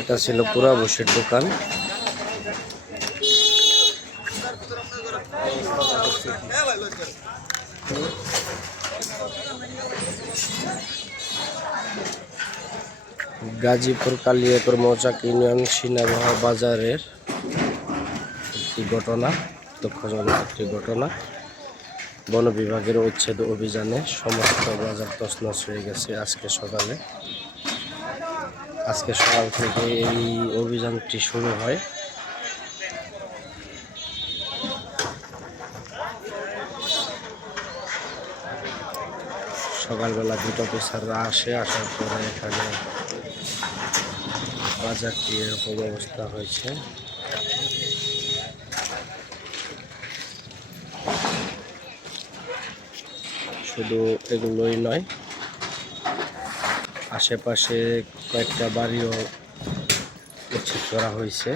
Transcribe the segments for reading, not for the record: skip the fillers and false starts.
এটা ছিল পুরা বসির দোকান। গাজীপুর কালিয়াকৈর মৌচাক ইউনিয়ন সিনাবাহ বাজারের একটি ঘটনা, দুঃখজনক একটি ঘটনা। বন বিভাগের উচ্ছেদ অভিযানে সমস্ত বাজার তছনছ হয়ে গেছে আজকে সকাল থেকে এই অভিযানটি শুরু হয়। সকালবেলা দুটো অফিসাররা আসার পরে এখানে বাজারটি এরকম অবস্থা হয়েছে। শুধু এগুলোই নয়, আশেপাশে কয়েকটা বাড়িও উচ্ছেদ করা হয়েছে।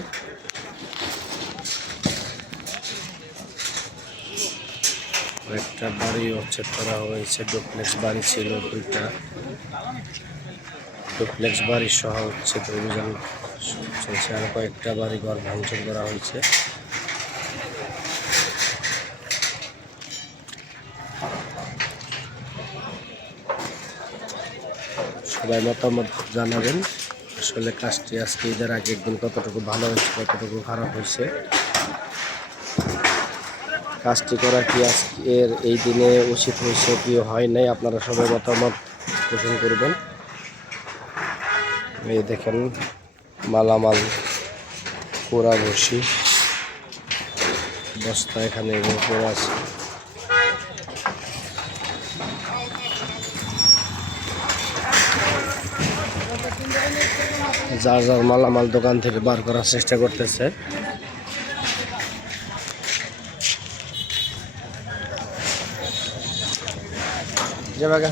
কয়েকটা বাড়ি উচ্ছেদ করা হয়েছে। ডুপ্লেক্স বাড়ি ছিল দুইটা, ডুপ্লেক্স বাড়ি সহ উচ্ছেদ অভিযান চলছে। আর কয়েকটা বাড়ি ঘর ভাঙচুর করা হয়েছে। সবাই মতামত জানাবেন, আসলে কাজটি আজকে ঈদের আগে একদিন কতটুকু ভালো হয়েছে, কতটুকু খারাপ হয়েছে। কাজটি করা কি আজকের এই দিনে উচিত হয়েছে কি হয় নাই, আপনারা সবাই মতামত পোষণ করবেন। এই দেখেন মালামাল পোড়া বসি বস্তা এখানে পড়ে আছে। যার যার মালামাল দোকান থেকে বার করার চেষ্টা করতেছে। যে বাগা